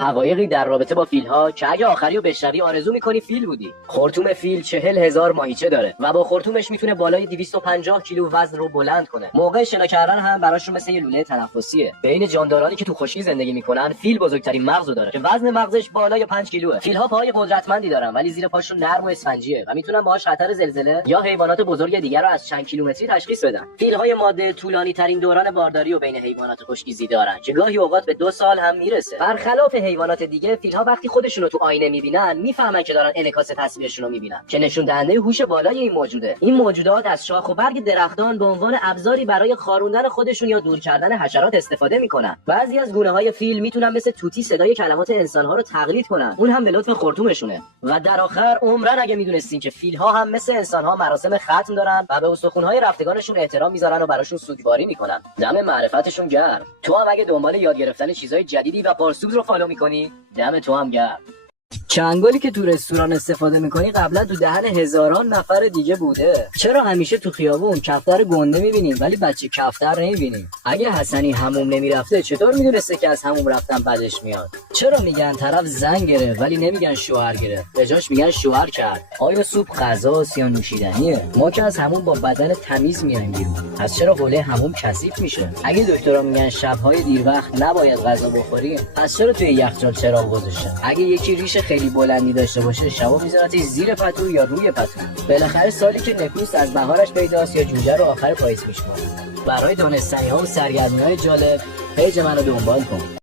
حقایقی در رابطه با فیل‌ها که اگه آخریو بشنوی آرزو می‌کنی فیل بودی. خرطوم فیل 40,000 ماهیچه داره و با خرطومش میتونه بالای 250 کیلو وزن رو بلند کنه. موقع شنا کردن هم براشون مثل یه لوله تنفسیه. بین جاندارانی که تو خشکی زندگی میکنن فیل بزرگترین مغزو داره که وزن مغزش بالای 5 کیلوه. فیل‌ها پاهای قدرتمندی دارن ولی زیر پاشون نرم و اسفنجیه و میتونن باهاش خطر زلزله یا حیوانات بزرگ دیگر رو از چند کیلومتری تشخیص بدن. فیل‌های ماده طولانی ترین دوران بارداری رو بین حیوانات خشکی دارن که گاهی اوقات به 2 سال هم میرسه. برخلاف حیوانات دیگه فیل‌ها وقتی خودشونو تو آینه میبینن میفهمن که دارن انعکاس تصویرشون رو میبینن که نشون دهنده هوش بالای این موجوده. این موجودات از شاخ و برگ درختان به عنوان ابزاری برای خاروندن خودشون یا دور کردن حشرات استفاده میکنن. بعضی از گونه‌های فیل میتونن مثل توتی صدای کلمات انسان‌ها رو تقلید کنن، اون هم به لطف خرطومشونه. و در آخر عمرن اگه میدونستین که فیل‌ها هم مثل انسان‌ها مراسم ختم دارن و به استخوان‌های رفتگانشون احترام میذارن و براشون سوگواری میکنن. دم معرفتشون گرم. تو هم اگه دنبال یاد گرفتن چیزای جدیدی و پارسوز رو فالو میکنی، دم تو هم گرم. چنگالی که تو رستوران استفاده میکنی قبلا تو دهن هزاران نفر دیگه بوده. چرا همیشه تو خیابون کفتر گنده میبینیم ولی بچه کفتر نمیبینیم؟ اگه حسنی حموم نمیرفته چطور میدونسته که از حموم رفتن بدش میاد؟ چرا میگن طرف زن گرفت ولی نمیگن شوهر گرفت، به جاش میگن شوهر کرد؟ آیا سوپ غذاست یا نوشیدنیه؟ ما که از حموم با بدن تمیز میایم بیرون، پس چرا حوله حموم کثیف میشه؟ اگه دکترا میگن شبهای دیر وقت نباید غذا بخوریم، پس چرا توی یخچال چراغ گذاشتن؟ اگه یکی ریش خیلی بلندی داشته باشه شبا میذارتش زیر پتو یا روی پتو. بالاخره سالی که نکوست از بهارش پیداست یا جوجه رو آخر پاییز میشماره. برای دانستنی‌ها و سرگرمی‌های جالب پیج منو دنبال کن.